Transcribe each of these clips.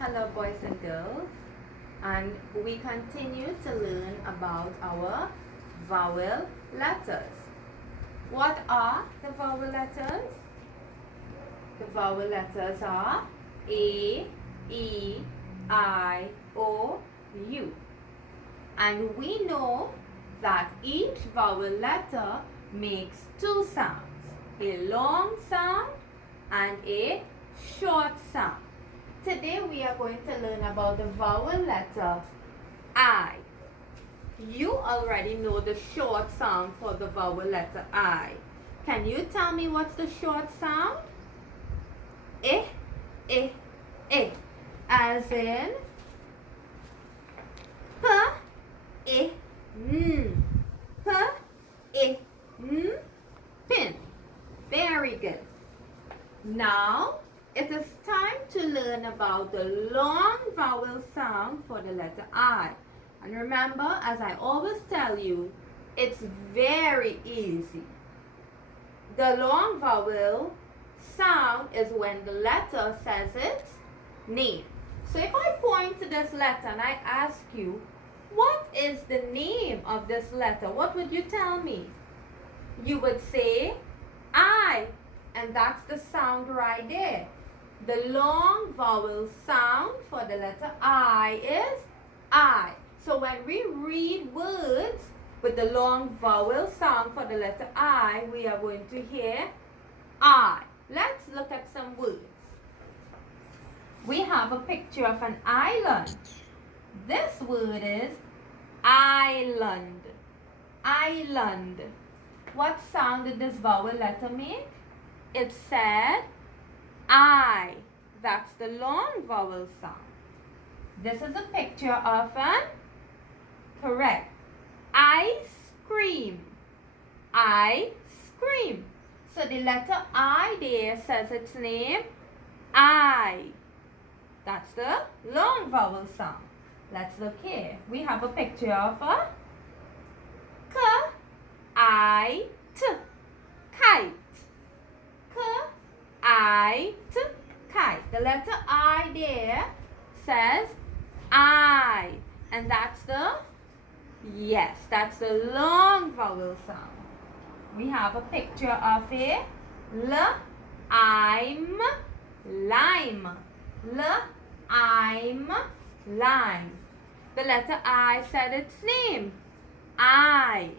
Hello boys and girls, and we continue to learn about our vowel letters. What are the vowel letters? The vowel letters are A, E, I, O, U. And we know that each vowel letter makes two sounds, a long sound and a short sound. Today we are going to learn about the vowel letter I. You already know the short sound for the vowel letter I. Can you tell me what's the short sound? Eh, eh, eh. As in P, eh, n. P, eh, n. Pin. Very good. Now it is time to learn about the long vowel sound for the letter I. And remember, as I always tell you, it's very easy. The long vowel sound is when the letter says its name. So if I point to this letter and I ask you, what is the name of this letter? What would you tell me? You would say I, and that's the sound right there. The long vowel sound for the letter I is I. So when we read words with the long vowel sound for the letter I, we are going to hear I. Let's look at some words. We have a picture of an island. This word is island. Island. What sound did this vowel letter make? It said I. That's the long vowel sound. This is a picture of an, correct, ice cream. Ice cream. So the letter I there says its name I. That's the long vowel sound. Let's look here. We have a picture of a kite. Kite. Kite. The letter I there says I. And that's the, yes, that's the long vowel sound. We have a picture of a lime. Lime. The letter I said its name. I.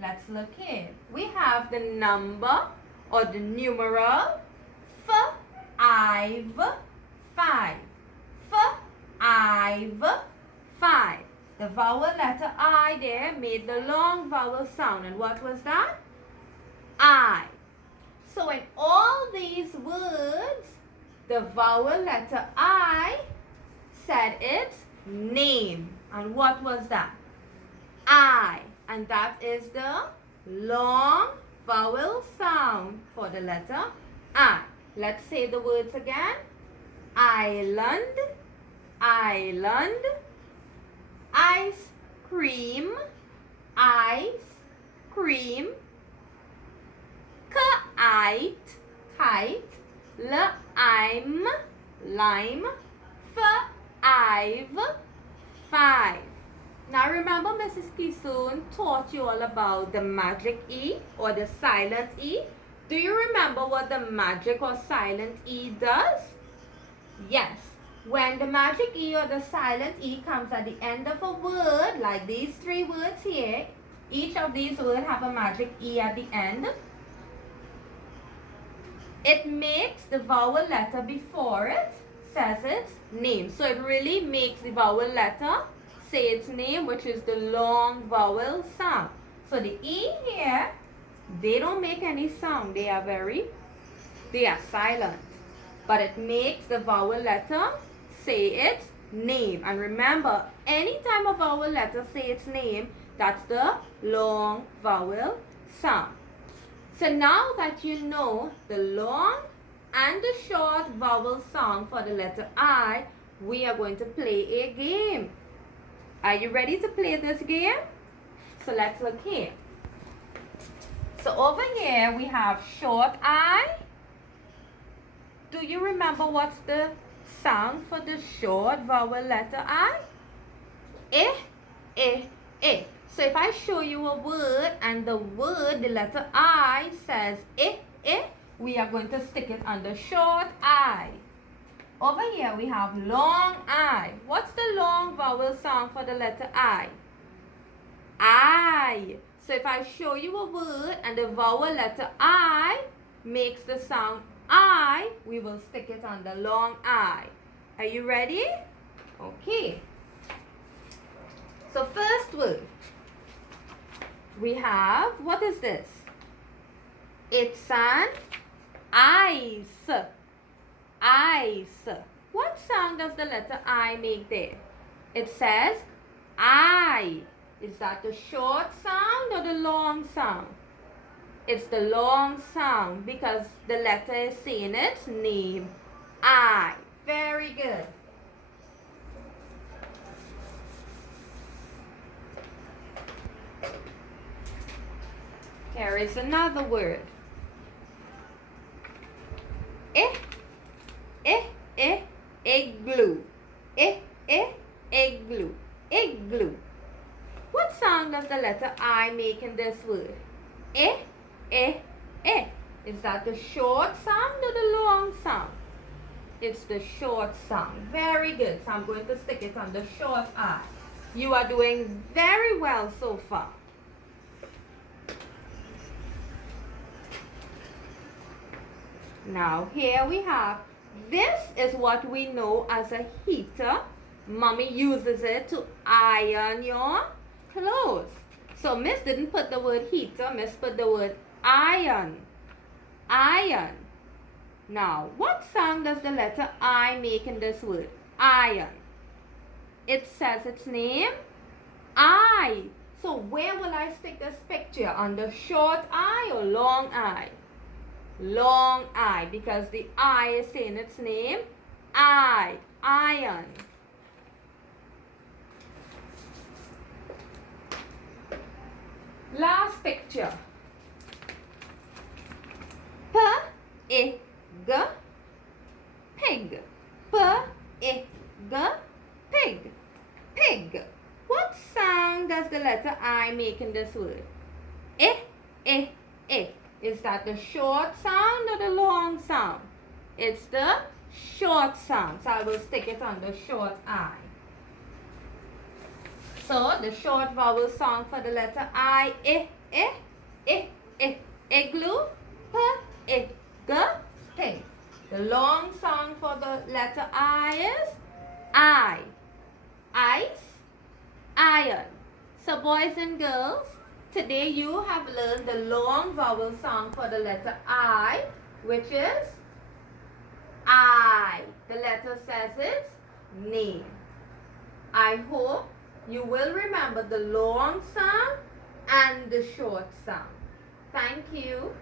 Let's look here. We have the number or the numeral 5. 5. The vowel letter I there made the long vowel sound. And what was that? I. So in all these words, the vowel letter I said its name. And what was that? I. And that is the long vowel sound for the letter I. Let's say the words again. Island. Ice cream. Kite. Lime. 5. Now remember Mrs. Kisoon taught you all about the magic E or the silent E. Do you remember what the magic or silent E does? Yes. When the magic E or the silent E comes at the end of a word, like these three words here, each of these words have a magic E at the end. It makes the vowel letter before it says its name. So it really makes the vowel letter say its name, which is the long vowel sound. So the E here, they don't make any sound. They are silent. But it makes the vowel letter say its name. And remember, anytime a vowel letter say its name, that's the long vowel sound. So now that you know the long and the short vowel sound for the letter I, we are going to play a game. Are you ready to play this game? So let's look here. So over here we have short I. Do you remember what's the sound for the the short vowel letter I? Eh, eh, eh. So if I show you a word and the word, the letter I says eh, eh, we are going to stick it on the short I. Over here we have long I. What's the long vowel sound for the letter I? I. So if I show you a word and the vowel letter I makes the sound I, we will stick it on the long I. Are you ready? Okay. So first word, we have, what is this? It's an ice. Ice. What sound does the letter I make there? It says I. Is that the short sound or the long sound? It's the long sound because the letter is saying its name. I. Very good. Here is another word. Igloo. Igloo. Igloo. What sound does the letter I make in this word? Is that the short sound or the long sound? It's the short sound. Very good. So I'm going to stick it on the short I. You are doing very well so far. Now here we have, this is what we know as a heater. Mommy uses it to iron your clothes. So Miss didn't put the word heater, Miss put the word iron. Iron. Now, what sound does the letter I make in this word? Iron. It says its name, I. So where will I stick this picture? On the short I or long I? Long I, because the I is saying its name, I. Iron. Last picture. Pig. Pig. Pig. Pig. What sound does the letter I make in this word? Is that the short sound or the long sound? It's the short sound. So I will stick it on the short I. So the short vowel sound for the letter I, igloo, pig. The long sound for the letter I is I, ice, iron. So boys and girls, today you have learned the long vowel sound for the letter I, which is I. The letter says its name. I hope you will remember the long sound and the short sound. Thank you.